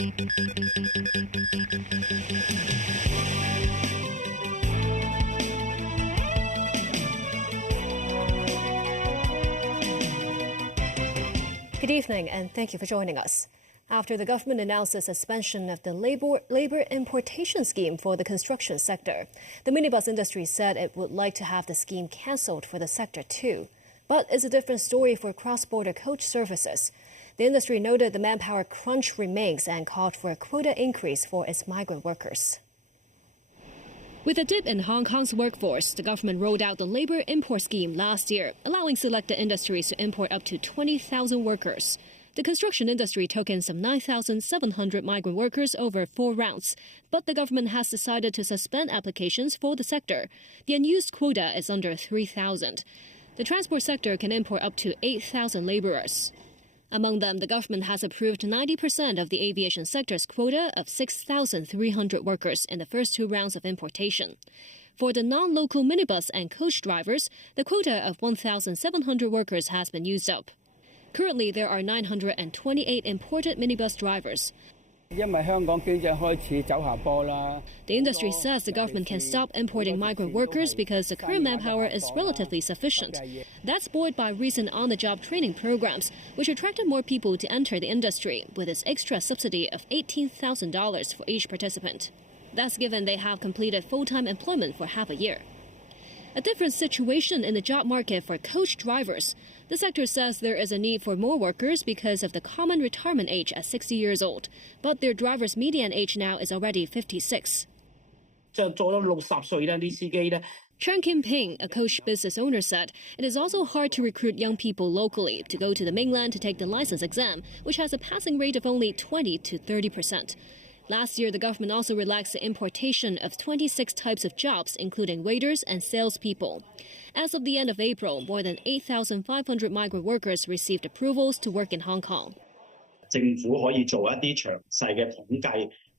Good evening, and thank you for joining us. After the government announced the suspension of the labor importation scheme for the construction sector, the minibus industry said it would like to have the scheme cancelled for the sector too. But it's a different story for cross-border coach services. The industry noted the manpower crunch remains and called for a quota increase for its migrant workers. With a dip in Hong Kong's workforce, the government rolled out the labor import scheme last year, allowing selected industries to import up to 20,000 workers. The construction industry took in some 9,700 migrant workers over 4 rounds, but the government has decided to suspend applications for the sector. The unused quota is under 3,000. The transport sector can import up to 8,000 laborers. Among them, the government has approved 90% of the aviation sector's quota of 6,300 workers in the first 2 rounds of importation. For the non-local minibus and coach drivers, the quota of 1,700 workers has been used up. Currently, there are 928 imported minibus drivers. The industry says the government can stop importing migrant workers because the current manpower is relatively sufficient. That's buoyed by recent on-the-job training programs, which attracted more people to enter the industry, with its extra subsidy of $18,000 for each participant. That's given they have completed full-time employment for half a year. A different situation in the job market for coach drivers. The sector says there is a need for more workers because of the common retirement age at 60 years old, but their driver's median age now is already 56. Cheung Ping, a coach business owner, said it is also hard to recruit young people locally to go to the mainland to take the license exam, which has a passing rate of only 20 to 30%. Last year, the government also relaxed the importation of 26 types of jobs, including waiters and salespeople. As of the end of April, more than 8,500 migrant workers received approvals to work in Hong Kong.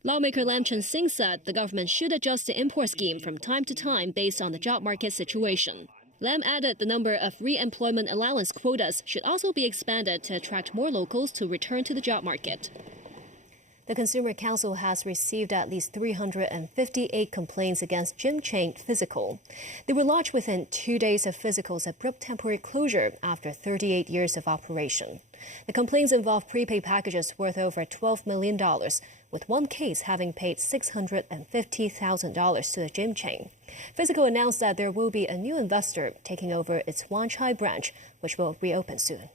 Lawmaker Lam Chun Sing said the government should adjust the import scheme from time to time based on the job market situation. Lam added the number of re-employment allowance quotas should also be expanded to attract more locals to return to the job market. The Consumer Council has received at least 358 complaints against Cheung Physical. They were lodged within 2 days of Physical's abrupt temporary closure after 38 years of operation. The complaints involve prepaid packages worth over $12 million, with one case having paid $650,000 to the gym chain. Physical announced that there will be a new investor taking over its Wan Chai branch, which will reopen soon.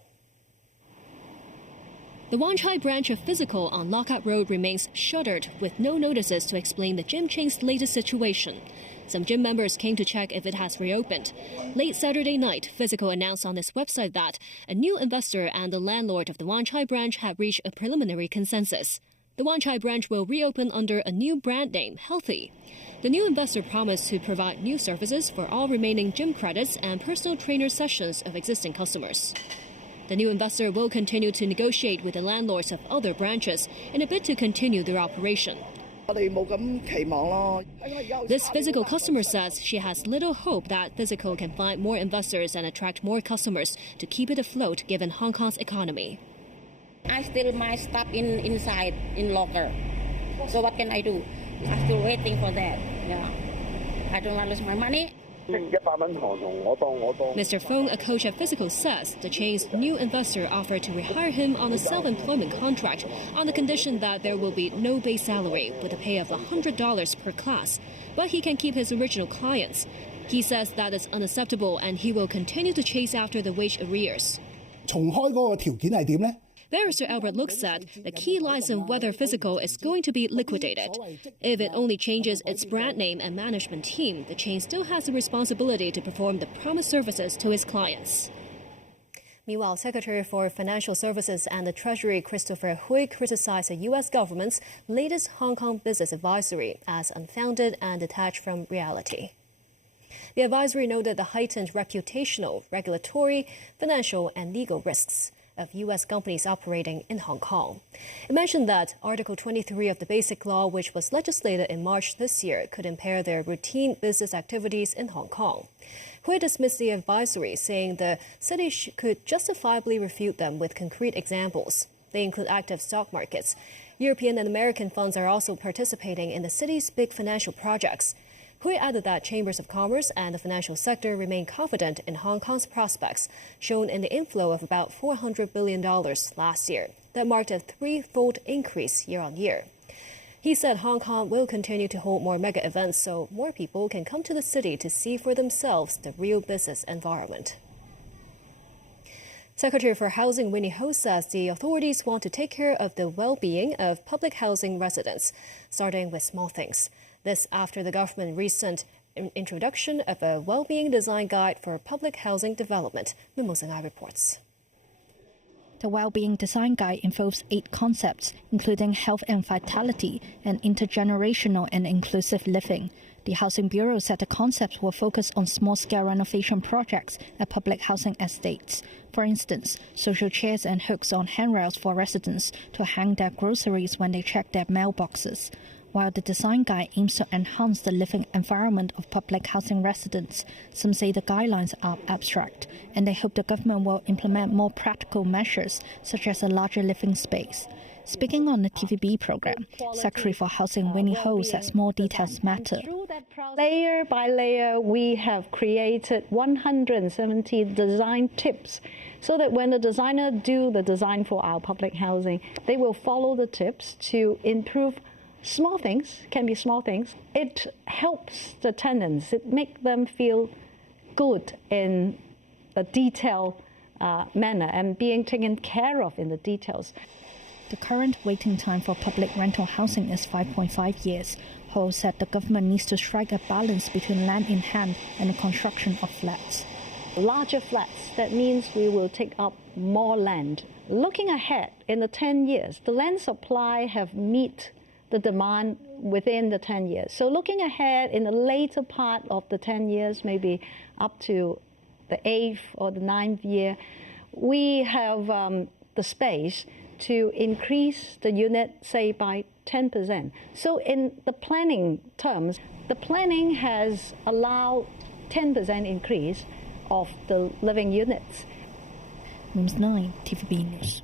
The Wan Chai branch of Physical on Lockup Road remains shuttered with no notices to explain the gym chain's latest situation. Some gym members came to check if it has reopened. Late Saturday night, Physical announced on its website that a new investor and the landlord of the Wan Chai branch have reached a preliminary consensus. The Wan Chai branch will reopen under a new brand name, Healthy. The new investor promised to provide new services for all remaining gym credits and personal trainer sessions of existing customers. The new investor will continue to negotiate with the landlords of other branches in a bid to continue their operation. This Physical customer says she has little hope that Physical can find more investors and attract more customers to keep it afloat given Hong Kong's economy. I still my stuff inside in locker. So what can I do? I'm still waiting for that. Yeah. I don't want to lose my money. Mr. Fong, a coach at Physical, says the chain's new investor offered to rehire him on a self-employment contract on the condition that there will be no base salary with a pay of $100 per class, but he can keep his original clients. He says that is unacceptable and he will continue to chase after the wage arrears. Barrister Albert Look said the key lies in whether Physical is going to be liquidated. If it only changes its brand name and management team, the chain still has the responsibility to perform the promised services to its clients. Meanwhile, Secretary for Financial Services and the Treasury Christopher Hui criticized the U.S. government's latest Hong Kong business advisory as unfounded and detached from reality. The advisory noted the heightened reputational, regulatory, financial, and legal risks of U.S. companies operating in Hong Kong. It mentioned that Article 23 of the Basic Law, which was legislated in March this year, could impair their routine business activities in Hong Kong. Hui dismissed the advisory, saying the city could justifiably refute them with concrete examples. They include active stock markets, European and American funds are also participating in the city's big financial projects. Hui added that chambers of commerce and the financial sector remain confident in Hong Kong's prospects, shown in the inflow of about $400 billion last year. That marked a threefold increase year on year. He said Hong Kong will continue to hold more mega events so more people can come to the city to see for themselves the real business environment. Secretary for Housing Winnie Ho says the authorities want to take care of the well-being of public housing residents, starting with small things. This after the government's recent introduction of a well-being design guide for public housing development. Mimosanga reports. The Wellbeing Design Guide involves 8 concepts, including health and vitality and intergenerational and inclusive living. The Housing Bureau said the concepts will focus on small-scale renovation projects at public housing estates. For instance, social chairs and hooks on handrails for residents to hang their groceries when they check their mailboxes. While the design guide aims to enhance the living environment of public housing residents, some say the guidelines are abstract, and they hope the government will implement more practical measures, such as a larger living space. Speaking on the TVB program, Secretary for Housing Winnie Ho says more details matter. Layer by layer, we have created 170 design tips so that when the designer do the design for our public housing, they will follow the tips to improve small things, can be small things. It helps the tenants. It makes them feel good in a detailed manner and being taken care of in the details. The current waiting time for public rental housing is 5.5 years. Ho said the government needs to strike a balance between land in hand and the construction of flats. Larger flats, that means we will take up more land. Looking ahead in the 10 years, the land supply have met the demand within the 10 years. So looking ahead in the later part of the 10 years, maybe up to the 8th or the 9th year, we have the space to increase the unit, say, by 10%. So in the planning terms, the planning has allowed 10% increase of the living units. News 9, TVB News.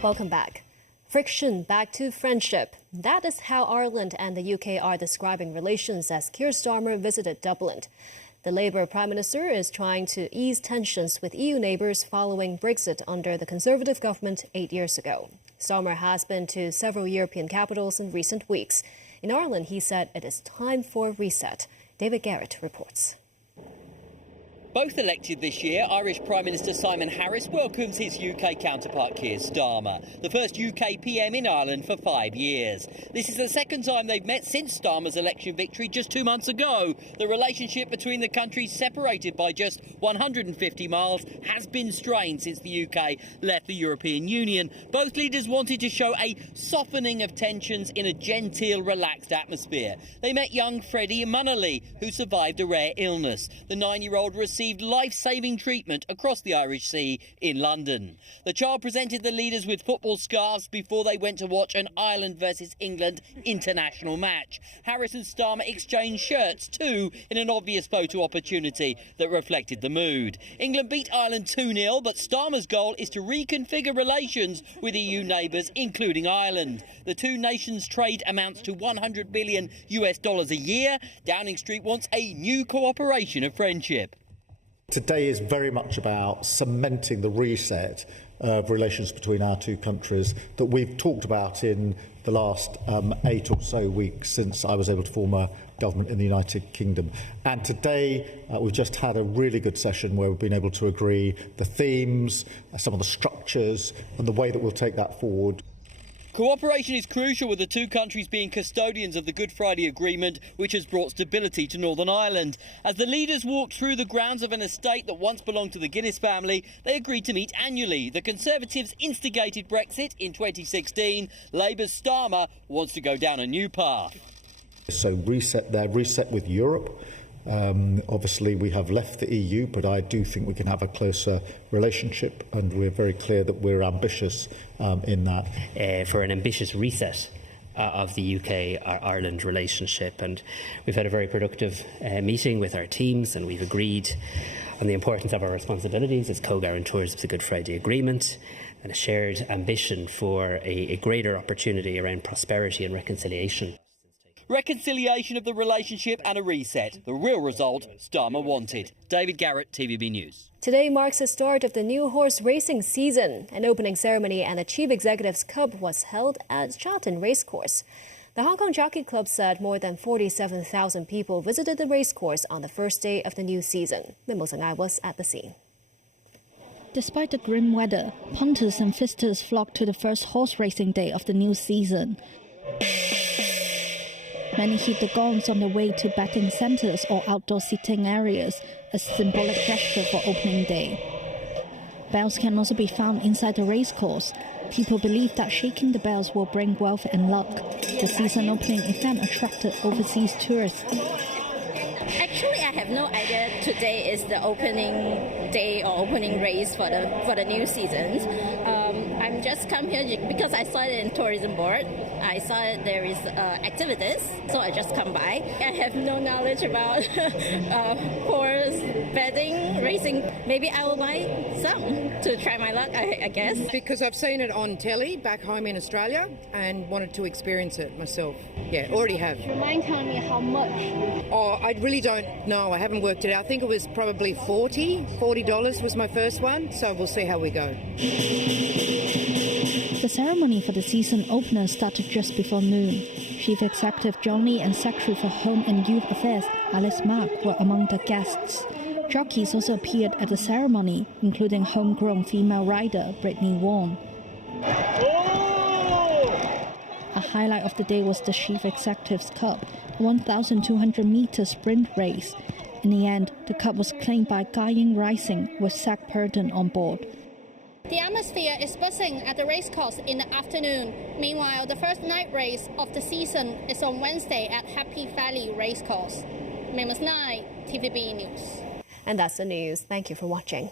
Welcome back. Friction back to friendship. That is how Ireland and the UK are describing relations as Keir Starmer visited Dublin. The Labour Prime Minister is trying to ease tensions with EU neighbours following Brexit under the Conservative government 8 years ago. Starmer has been to several European capitals in recent weeks. In Ireland, he said it is time for a reset. David Garrett reports. Both elected this year, Irish Prime Minister Simon Harris welcomes his UK counterpart Keir Starmer, the first UK PM in Ireland for 5 years. This is the second time they've met since Starmer's election victory just 2 months ago. The relationship between the countries, separated by just 150 miles, has been strained since the UK left the European Union. Both leaders wanted to show a softening of tensions in a genteel, relaxed atmosphere. They met young Freddie Munnelly, who survived a rare illness. The 9-year-old received life-saving treatment across the Irish Sea in London. The child presented the leaders with football scarves before they went to watch an Ireland versus England international match. Harris and Starmer exchanged shirts too, in an obvious photo opportunity that reflected the mood. England beat Ireland 2-0, but Starmer's goal is to reconfigure relations with EU neighbours, including Ireland. The two nations' trade amounts to $100 billion a year. Downing Street wants a new cooperation of friendship. Today is very much about cementing the reset of relations between our two countries that we've talked about in the last 8 or so weeks since I was able to form a government in the United Kingdom. And today we've just had a really good session where we've been able to agree the themes, some of the structures and the way that we'll take that forward. Cooperation is crucial, with the two countries being custodians of the Good Friday Agreement, which has brought stability to Northern Ireland. As the leaders walked through the grounds of an estate that once belonged to the Guinness family, they agreed to meet annually. The Conservatives instigated Brexit in 2016. Labour's Starmer wants to go down a new path. So reset there, reset with Europe. Obviously, we have left the EU, but I do think we can have a closer relationship, and we're very clear that we're ambitious in that. For an ambitious reset of the UK-Ireland relationship. And we've had a very productive meeting with our teams, and we've agreed on the importance of our responsibilities as co-guarantors of the Good Friday Agreement and a shared ambition for a greater opportunity around prosperity and reconciliation. Reconciliation of the relationship and a reset. The real result Starmer wanted. David Garrett, TVB News. Today marks the start of the new horse racing season. An opening ceremony and the Chief Executive's Cup was held at Chatton Racecourse. The Hong Kong Jockey Club said more than 47,000 people visited the racecourse on the first day of the new season. Min Mo-sung I was at the scene. Despite the grim weather, punters and visitors flocked to the first horse racing day of the new season. Many hit the gongs on the way to betting centres or outdoor seating areas, a symbolic gesture for opening day. Bells can also be found inside the racecourse. People believe that shaking the bells will bring wealth and luck. The season opening event attracted overseas tourists. Actually, I have no idea today is the opening day or opening race for the new season. I'm just come here because I saw it in tourism board. I saw it there is activities, so I just come by. I have no knowledge about horse betting, racing. Maybe I will buy some to try my luck, I guess. Because I've seen it on telly back home in Australia and wanted to experience it myself. Yeah, already have. Do you mind telling me how much? Oh, I really don't know. I haven't worked it out. I think it was probably $40 was my first one, so we'll see how we go. The ceremony for the season opener started just before noon. Chief Executive John Lee and Secretary for Home and Youth Affairs Alice Mak were among the guests. Jockeys also appeared at the ceremony, including homegrown female rider Brittany Wong. A highlight of the day was the Chief Executive's Cup, the 1,200-metre sprint race. In the end, the cup was claimed by Guy Ying Rising with Zach Purden on board. The atmosphere is buzzing at the racecourse in the afternoon. Meanwhile, the first night race of the season is on Wednesday at Happy Valley Racecourse. Min Mo-sung, TVB News. And that's the news. Thank you for watching.